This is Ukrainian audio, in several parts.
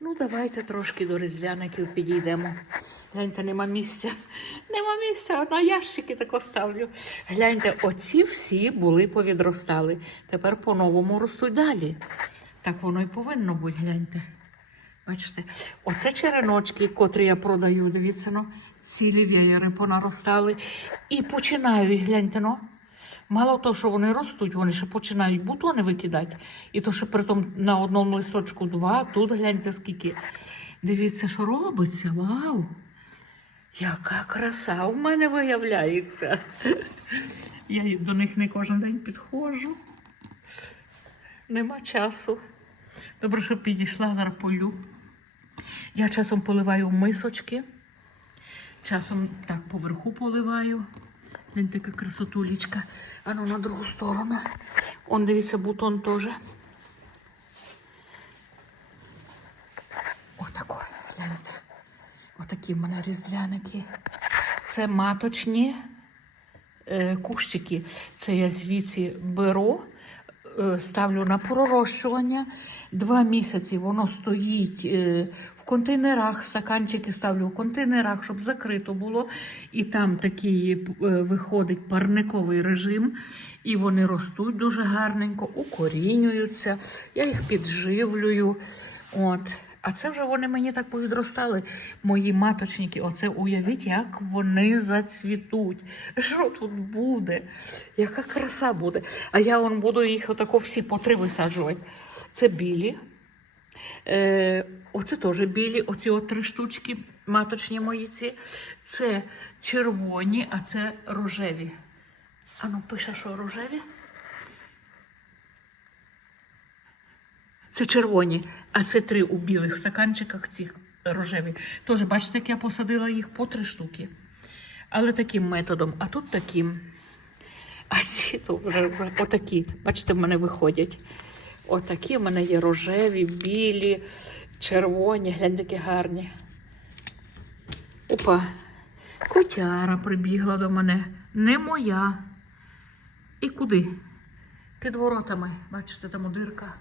Ну, давайте трошки до різдвяників підійдемо. Гляньте, нема місця. Нема місця, на ящики так оставлю. Гляньте, оці всі були повідростали. Тепер по-новому ростуть далі. Так воно і повинно бути, гляньте. Бачите, оце череночки, котрі я продаю, дивіться, ну, цілі веєри понаростали. І починають, гляньте, ну. Мало того, що вони ростуть, вони ще починають бутони викидати. І то, що притом на одному листочку два, тут гляньте скільки. Дивіться, що робиться. Вау! Яка краса в мене виявляється. Я до них не кожен день підходжу. Нема часу. Добре, що підійшла, зараз полю. Я часом поливаю мисочки, часом так поверху поливаю. Він така красотулечка. А ну на другу сторону. Он дивіться, бутон теж. Отако, гляньте. Отакі в мене різдвяники. Це маточні е, кущики. Це я звідси беру, ставлю на пророщування. Два місяці воно стоїть е, в контейнерах, стаканчики ставлю в контейнерах, щоб закрито було. І там такий е, виходить парниковий режим. І вони ростуть дуже гарненько, укорінюються. Я їх підживлюю. От. А це вже вони мені так повідростали, мої маточники. Оце уявіть, як вони зацвітуть. Що тут буде? Яка краса буде? А я вон буду їх отако всі по три висаджувати. Це білі. Е, оце теж білі, оці от три штучки, маточні мої ці. Це червоні, а це рожеві. Ану, пише, що рожеві. Це червоні, а це три у білих стаканчиках ці рожеві. Тож, бачите, як я посадила їх по три штуки. Але таким методом, а тут таким. А ці то вже, отакі, бачите, в мене виходять. Отакі в мене є рожеві, білі, червоні, гляньте, які гарні. Опа, котяра прибігла до мене. Не моя. І куди? Під воротами. Бачите, там дирка.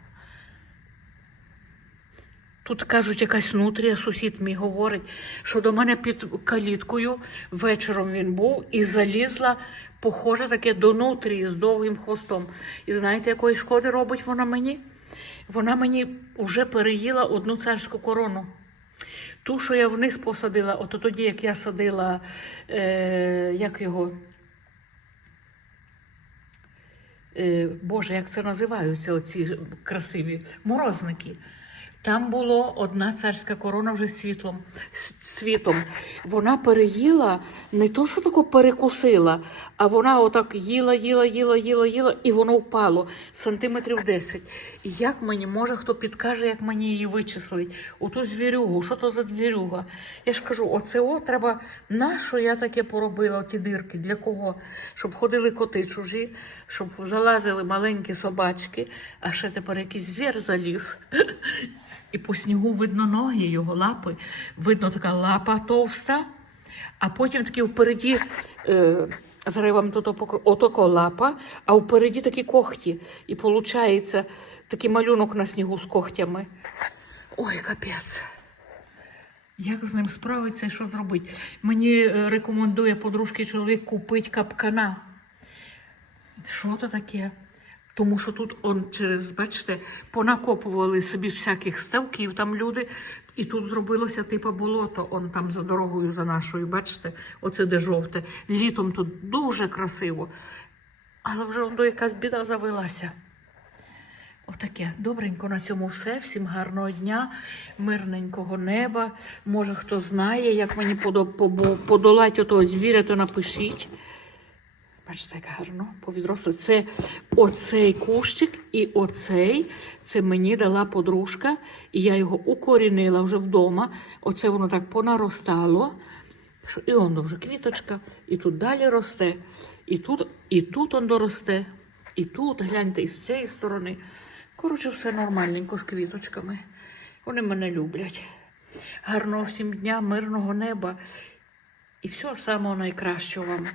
Тут кажуть, якась нутрія, сусід мій говорить, що до мене під каліткою вечором він був і залізла, похоже, таке до нутрії з довгим хвостом. І знаєте, якої шкоди робить вона мені? Вона мені вже переїла одну царську корону. Ту, що я вниз посадила, от тоді, як я садила, е, як його. Е, Боже, як це називаються, оці красиві морозники. Там було одна царська корона вже світлом, з цвітом. Вона переїла, не то, що тако перекусила, а вона отак їла, їла, їла, їла, їла, і воно впало сантиметрів 10. І як мені, може, хто підкаже, як мені її вичислить? Оту звірюгу, що то за звірюга? Я ж кажу, оце о, треба, на що я таке поробила, ті дирки? Для кого? Щоб ходили коти чужі, щоб залазили маленькі собачки, а ще тепер якийсь звір заліз. І по снігу видно ноги, його лапи. Видно така лапа товста, а потім такі впереді, е, зараз вам тут отако лапа, а впереді такі когті. І виходить такий малюнок на снігу з когтями. Ой, капець. Як з ним справитися і що зробити? Мені е, рекомендує подружки чоловік купити капкана. Що то таке? Тому що тут он через, бачите, понакопували собі всяких ставків там люди, і тут зробилося типу болото, он там за дорогою за нашою, бачите, оце де жовте. Літом тут дуже красиво. Але вже он до якась біда завелася. Отаке. Добренько на цьому все. Всім гарного дня, мирненького неба. Може, хто знає, як мені подолати отого звіря, то напишіть. Бачите, як гарно повідросло. Це оцей кущик і оцей. Це мені дала подружка, і я його укорінила вже вдома. Оце воно так понаростало. Що і воно вже квіточка, і тут далі росте, і тут, і тут он доросте, і тут, гляньте, і з цієї сторони. Коротше, все нормальненько з квіточками. Вони мене люблять. Гарного всім дня, мирного неба і всього самого найкращого вам.